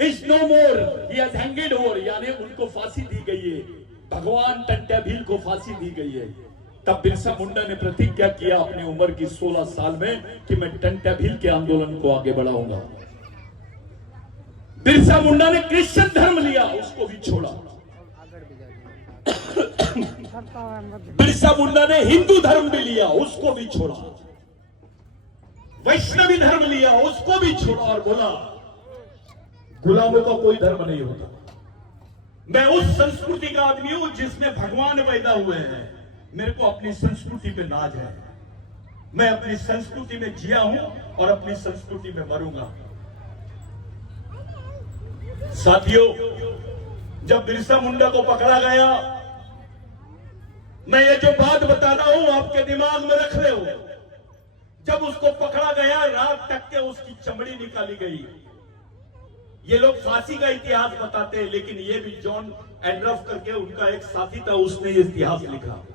Is no more, he has hanged over, यानी उनको फांसी दी गई है, भगवान टंट्या भील को फांसी दी गई है। तब बिरसा मुंडा ने प्रतिज्ञा किया अपनी उम्र की 16 साल में कि मैं टंट्या भील के आंदोलन को आगे बढ़ाऊंगा। बिरसा मुंडा ने क्रिश्चियन धर्म लिया, उसको भी छोड़ा। बिरसा मुंडा ने हिंदू धर्म भी लिया, उसको भी छोड़ा। वैष्णवी धर्म लिया, उसको भी छोड़ा और बोला गुलामों का कोई धर्म नहीं होता। मैं उस संस्कृति का आदमी हूं जिसमें भगवान पैदा हुए हैं। मेरे को अपनी संस्कृति पे नाज है। मैं अपनी संस्कृति में जिया हूं और अपनी संस्कृति में मरूंगा। साथियों, जब बिरसा मुंडा को पकड़ा गया, मैं ये जो बात बता रहा हूं आपके दिमाग में रख रहे हो। जब उसको पकड़ा गया, रात तक के उसकी चमड़ी निकाली गई। ये लोग फांसी का इतिहास बताते हैं, लेकिन ये भी जॉन एंड्रफ करके उनका एक साथी था, उसने ये इतिहास लिखा।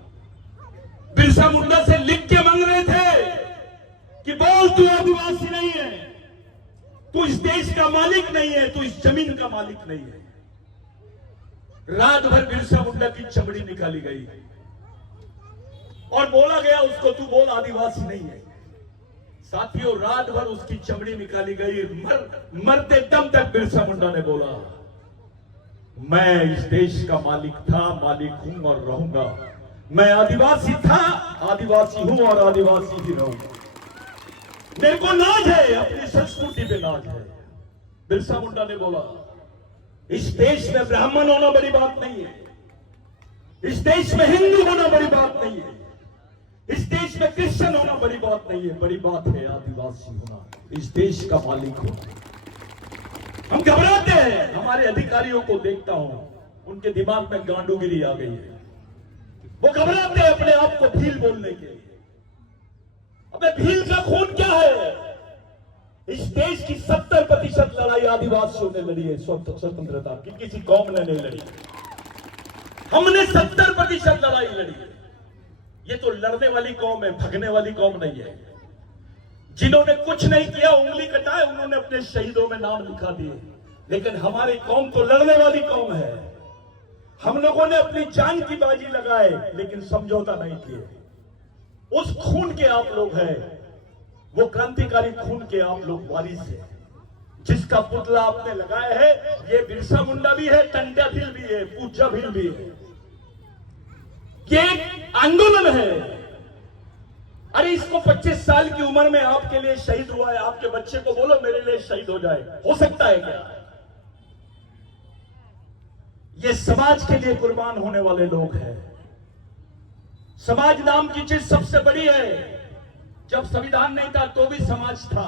बिरसा मुंडा से लिख के मांग रहे थे कि बोल, तू आदिवासी नहीं है, तू इस देश का मालिक नहीं है, तू इस जमीन का मालिक नहीं है। रात भर बिरसा मुंडा की चमड़ी निकाली गई और बोला गया उसको, तू बोल आदिवासी नहीं है। साथियों, रात भर उसकी चमड़ी निकाली गई। मरते दम तक बिरसा मुंडा ने बोला, मैं इस देश का मालिक था, मालिक हूं और रहूंगा। मैं आदिवासी था, आदिवासी हूं और आदिवासी ही रहूंगा। मेरे को नाज है, अपनी संस्कृति पे नाज है। बिरसा मुंडा ने बोला, इस देश में ब्राह्मण होना बड़ी बात नहीं है, इस देश में हिंदू होना बड़ी बात नहीं है, इस देश में क्रिश्चियन होना बड़ी बात नहीं है, बड़ी बात है आदिवासी होना, इस देश का मालिक होना। हम घबराते हैं, हमारे अधिकारियों को देखता हूं, उनके दिमाग में गांडूगिरी आ गई है। वो घबराते हैं अपने आप को भील बोलने के लिए। अबे भील का खून क्या है? इस देश की 70% लड़ाई आदिवासियों ने लड़ी है, स्वतंत्रता की किसी कौम ने नहीं लड़ी। हमने 70% लड़ाई लड़ी है। ये तो लड़ने वाली कौम है, भगने वाली कौम नहीं है। जिन्होंने कुछ नहीं किया, उंगली कटाए, उन्होंने अपने शहीदों में नाम लिखा दिए। लेकिन हमारी कौम तो लड़ने वाली कौम है। हम लोगों ने अपनी जान की बाजी लगाए, लेकिन समझौता नहीं किए। उस खून के आप लोग हैं, वो क्रांतिकारी खून के आप लोग वारिस हैं। जिसका पुतला आपने लगाया है, ये बिरसा मुंडा भी है, टंट्या भील भी है, पूजा भील भी है। ये आंदोलन है। अरे इसको 25 साल की उम्र में आपके लिए शहीद हुआ है, आपके बच्चे को बोलो मेरे लिए शहीद हो जाए, हो सकता है क्या? ये समाज के लिए कुर्बान होने वाले लोग हैं। समाज नाम की चीज सबसे बड़ी है। जब संविधान नहीं था तो भी समाज था,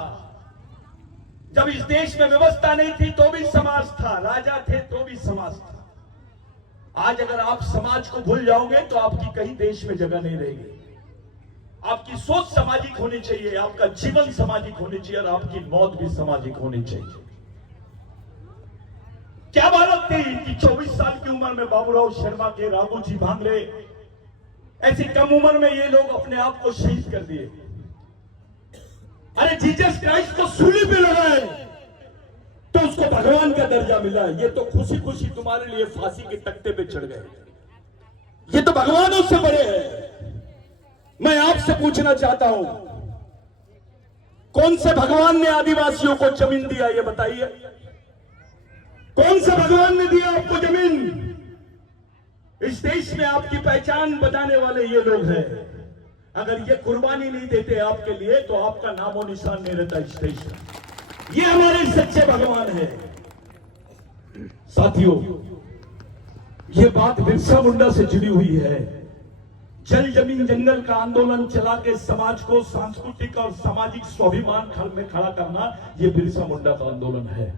जब इस देश में व्यवस्था नहीं थी तो भी समाज था, राजा थे तो भी समाज था। आज अगर आप समाज को भूल जाओगे तो आपकी कहीं देश में जगह नहीं रहेगी। आपकी सोच सामाजिक होनी चाहिए, आपका जीवन सामाजिक होनी चाहिए और आपकी मौत भी सामाजिक होनी चाहिए। क्या बात थी कि 24 साल की उम्र में बाबूराव शर्मा के, राघोजी भांगरे, ऐसी कम उम्र में ये लोग अपने आप को शहीद कर दिए। अरे जीसस क्राइस्ट को सूली पे लगाए तो उसको भगवान का दर्जा मिला। ये तो खुशी खुशी तुम्हारे लिए फांसी के तख्ते पे चढ़ गए। ये तो भगवानों से बड़े हैं। मैं आपसे पूछना चाहता हूं, कौन से भगवान ने आदिवासियों को जमीन दिया? ये बताइए, कौन से भगवान ने दिया आपको जमीन? इस देश में आपकी पहचान बताने वाले ये लोग हैं। अगर ये कुर्बानी नहीं देते आपके लिए तो आपका नामो निशान नहीं रहता इस देश में। ये हमारे सच्चे भगवान है। साथियों, ये बात बिरसा मुंडा से जुड़ी हुई है। जल जमीन जंगल का आंदोलन चला के समाज को सांस्कृतिक और सामाजिक स्वाभिमान में खड़ा करना, ये बिरसा मुंडा का आंदोलन है।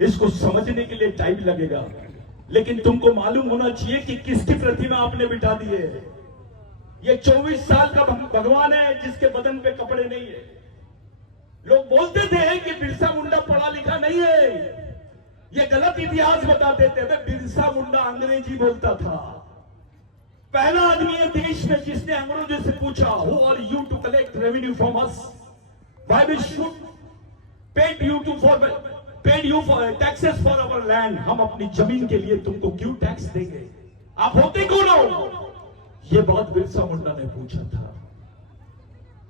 इसको समझने के लिए टाइम लगेगा, लेकिन तुमको मालूम होना चाहिए कि किसकी प्रतिमा आपने बिठा दी है। ये 24 साल का भगवान है जिसके बदन पे कपड़े नहीं है। लोग बोलते थे कि बिरसा मुंडा पढ़ा लिखा नहीं है, ये गलत इतिहास बताते थे। बिरसा मुंडा अंग्रेजी बोलता था। पहला आदमी है देश में जिसने अंग्रेजों से पूछा, who are you to collect revenue from us, why we should pay you to for paid you taxes for our land, हम अपनी जमीन के लिए तुमको क्यों टैक्स देंगे, आप होते कौन हो? ये बात बिरसा मुंडा ने पूछा था।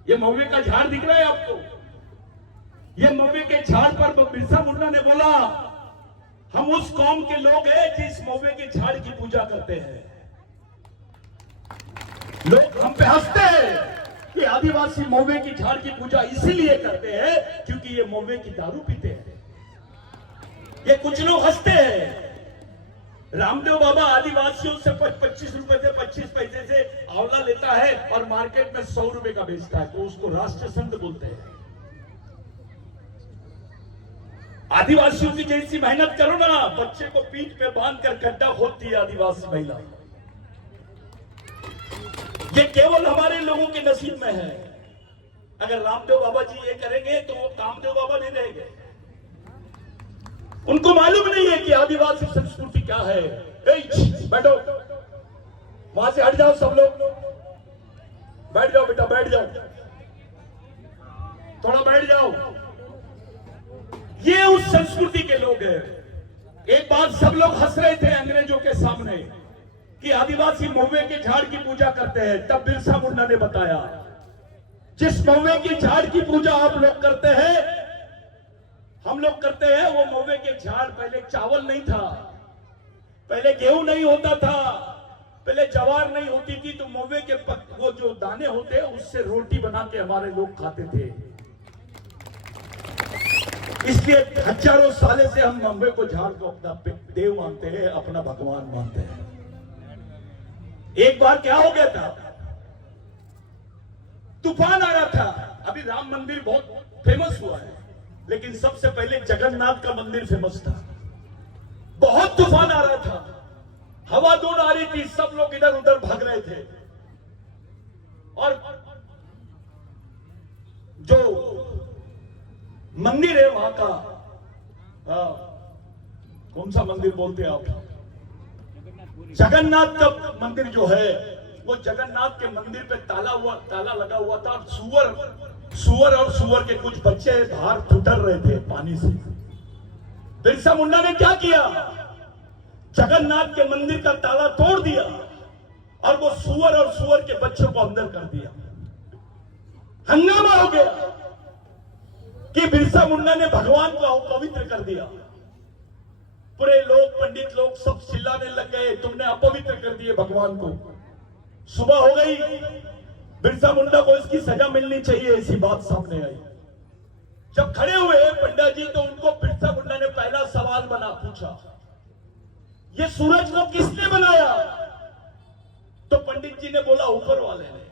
ये महुए का झाड़ दिख रहा है आपको? ये महुए के झाड़ पर बिरसा मुंडा ने बोला, हम उस कौम के लोग हैं जिस महुए के झाड़ की पूजा करते हैं। लोग हम पे हंसते हैं कि आदिवासी महुए की झाड़ की पूजा इसीलिए करते हैं क्योंकि ये महुए की दारू पीते हैं। ये कुछ लोग हंसते हैं। रामदेव बाबा आदिवासियों से 25 रुपए से 25 पैसे से आंवला लेता है और मार्केट में 100 रुपए का बेचता है, तो उसको राष्ट्र संत बोलते हैं। आदिवासियों की जैसी मेहनत करो ना, बच्चे को पीठ पे बांध कर गड्ढा खोदती है आदिवासी महिला। ये केवल हमारे लोगों के नसीब में है। अगर रामदेव बाबा जी ये करेंगे तो वो कामदेव बाबा नहीं रहेंगे। उनको मालूम नहीं है कि आदिवासी संस्कृति क्या है। बैठो, वहां से हट जाओ सब लोग, बैठ जाओ बेटा, बैठ जाओ, थोड़ा बैठ जाओ। ये उस संस्कृति के लोग हैं। एक बार सब लोग हंस रहे थे अंग्रेजों के सामने कि आदिवासी महुए के झाड़ की पूजा करते हैं। तब बिरसा मुंडा ने बताया, जिस महुए की झाड़ की पूजा आप लोग करते हैं, हम लोग करते हैं, वो महुए के झाड़ पहले चावल नहीं था, पहले गेहूं नहीं होता था, पहले ज्वार नहीं होती थी, तो महुए के वो जो दाने होते हैं उससे रोटी बना के हमारे लोग खाते थे। इसलिए हजारों सालों से हम महुए को झाड़ को अपना देव मानते हैं, अपना भगवान मानते हैं। एक बार क्या हो गया था, तूफान आ रहा था। अभी राम मंदिर बहुत फेमस हुआ है, लेकिन सबसे पहले जगन्नाथ का मंदिर फेमस था। बहुत तूफान आ रहा था, हवा दूर आ रही थी, सब लोग इधर उधर भाग रहे थे। और जो मंदिर है वहां का, कौन सा मंदिर बोलते हैं आप? जगन्नाथ का मंदिर जो है, वो जगन्नाथ के मंदिर पे ताला लगा हुआ था। सुअर और सुअर के कुछ बच्चे बाहर ठुठर रहे थे पानी से। बिरसा मुंडा ने क्या किया, जगन्नाथ के मंदिर का ताला तोड़ दिया और वो सुअर और सुअर के बच्चों को अंदर कर दिया। हंगामा हो गया कि बिरसा मुंडा ने भगवान को अपवित्र कर दिया। पूरे लोग, पंडित लोग सब चिल्लाने लग गए, तुमने अपवित्र कर दिए भगवान को। सुबह हो गई, बिरसा मुंडा को इसकी सजा मिलनी चाहिए, ऐसी बात सामने आई। जब खड़े हुए पंडित जी, तो उनको बिरसा मुंडा ने पहला सवाल पूछा, ये सूरज को किसने बनाया? तो पंडित जी ने बोला, ऊपर वाले ने।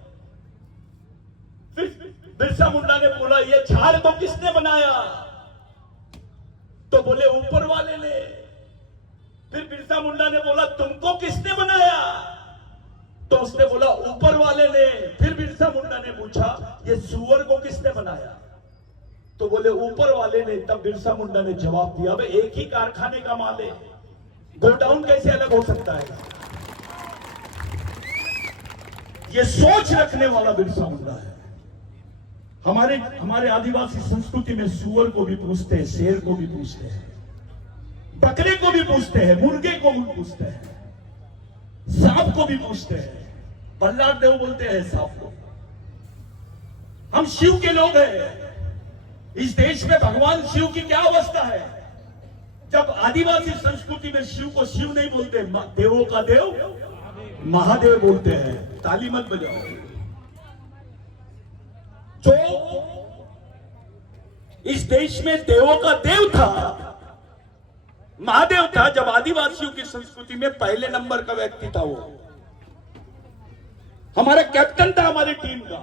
फिर बिरसा मुंडा ने बोला, ये झाड़ को किसने बनाया? तो बोले, ऊपर वाले ने। फिर बिरसा मुंडा ने बोला, तुमको किसने बनाया? तो उसने बोला, ऊपर वाले ने। फिर बिरसा मुंडा ने पूछा, ये सुअर को किसने बनाया? तो बोले, ऊपर वाले ने। तब बिरसा मुंडा ने जवाब दिया, भाई एक ही कारखाने का माल है, गोडाउन कैसे अलग हो सकता है? ये सोच रखने वाला बिरसा मुंडा है। हमारे आदिवासी संस्कृति में सुअर को भी पूछते हैं, शेर को भी पूछते हैं, बकरे को भी पूछते हैं, मुर्गे को भी पूछते हैं, सांप को भी पूछते हैं। बल्लार देव बोलते हैं सांप को। हम शिव के लोग हैं। इस देश में भगवान शिव की क्या अवस्था है? जब आदिवासी संस्कृति में शिव को शिव नहीं बोलते, देवों का देव महादेव बोलते हैं। ताली मत बजाओ। जो इस देश में देवों का देव था, महादेव था, जब आदिवासियों की संस्कृति में पहले नंबर का व्यक्ति था वो हमारा कैप्टन था हमारी टीम का।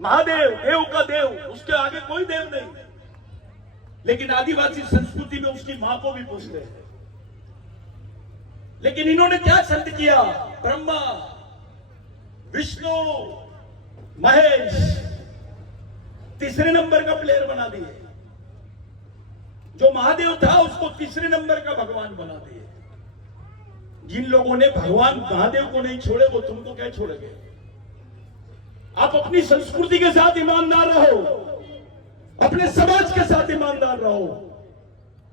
महादेव, देव का देव, उसके आगे कोई देव नहीं। लेकिन आदिवासी संस्कृति में उसकी मां को भी पूछते हैं। लेकिन इन्होंने क्या संत किया? ब्रह्मा, विष्णु, महेश तीसरे नंबर का प्लेयर बना दिए। जो महादेव था उसको तीसरे नंबर का भगवान बना दिए। जिन लोगों ने भगवान महादेव को नहीं छोड़े, वो तुमको क्या छोड़ेंगे? आप अपनी संस्कृति के साथ ईमानदार रहो। अपने समाज के साथ ईमानदार रहो।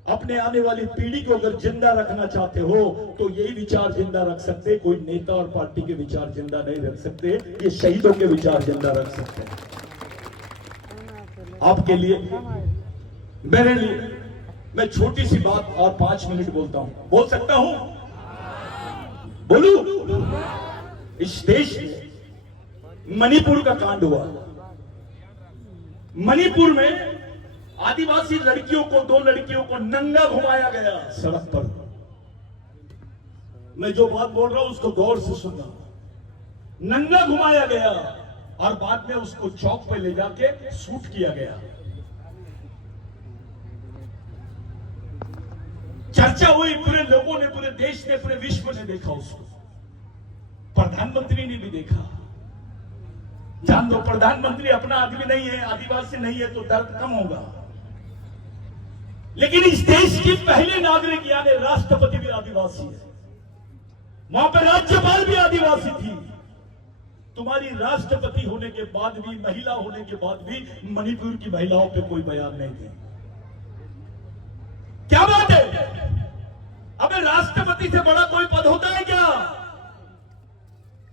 अपने आने वाली पीढ़ी को अगर जिंदा रखना चाहते हो तो यही विचार जिंदा रख सकते। कोई नेता और पार्टी के विचार जिंदा नहीं रख सकते, ये शहीदों के विचार जिंदा रख सकते हैं। आपके लिए, मेरे लिए, मैं छोटी सी बात और 5 मिनट बोलता हूं। बोल सकता हूं? बोलू? इस देश में मणिपुर का कांड हुआ। मणिपुर में आदिवासी लड़कियों को, 2 लड़कियों को नंगा घुमाया गया सड़क पर। मैं जो बात बोल रहा हूं उसको गौर से सुनना। नंगा घुमाया गया और बाद में उसको चौक पे ले जाके शूट किया गया। चर्चा हुई, पूरे लोगों ने, पूरे देश ने, पूरे विश्व ने देखा उसको। प्रधानमंत्री ने भी देखा। जान दो, प्रधानमंत्री अपना आदमी नहीं है, आदिवासी नहीं है, तो दर्द कम होगा। लेकिन इस देश की पहले नागरिक यानी राष्ट्रपति भी आदिवासी है, वहां पर राज्यपाल भी आदिवासी थी। तुम्हारी राष्ट्रपति होने के बाद भी, महिला होने के बाद भी मणिपुर की महिलाओं पे कोई बयान नहीं थे। क्या बात है? अबे राष्ट्रपति से बड़ा कोई पद होता है क्या?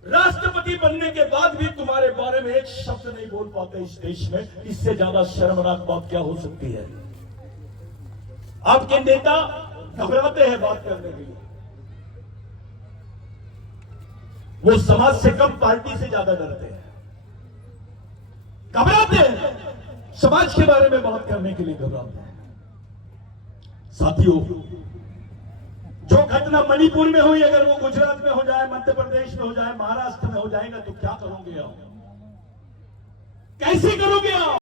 राष्ट्रपति बनने के बाद भी तुम्हारे बारे में एक शब्द नहीं बोल पाते इस देश में। इससे ज्यादा शर्मनाक बात क्या हो सकती है? आपके नेता घबराते हैं बात करने के लिए। वो समाज से कम पार्टी से ज्यादा डरते हैं, घबराते हैं, समाज के बारे में बात करने के लिए घबराते हैं। साथियों, जो घटना मणिपुर में हुई, अगर वो गुजरात में हो जाए, मध्य प्रदेश में हो जाए, महाराष्ट्र में हो जाएगा तो क्या करोगे आप? कैसे करोगे आप?